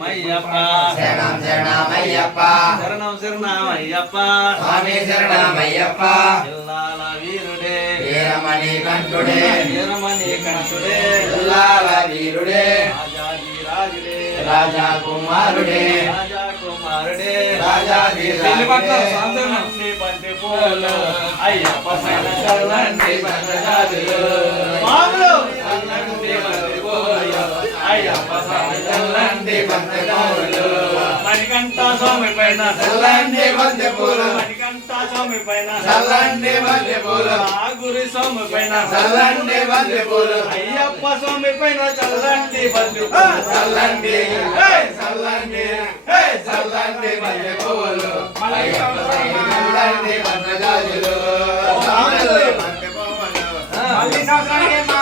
శరణమయ్యప్ప శరణం శరణమయ్యప్ప శరణం శరణమయ్యప్ప స్వామి శరణమయ్యప్ప ఇల్లాల వీరుడే వీరమణి కంఠుడే వీరమణి కంఠుడే ఇల్లాల వీరుడే రాజాది రాజుడే రాజా కుమారుడే రాజా కుమారుడే రాజాది చల్లండి బంతి పూలు అయ్యప్ప సైన చల్లండి బంతి మామూలు చల్లండి బంతి పూలు అయ్యప్ప సైన చల్లండి బంతి పూలు మణికంఠ స్వామి పైన చల్లండి బంతి పూలు మణికంఠ స్వామి పైన చల్లండి బంతి పూలు ఆగురి స్వామి పైన చల్లండి బంతి పూలు అయ్యప్ప స్వామి పైన చల్లండి బంతి చల్లండి చల్లండి చల్లండి బంతి పూలు అయ్యప్ప సైన చల్లండి బంతి గాజులు మళ్ళీ సంవత్సరానికి మా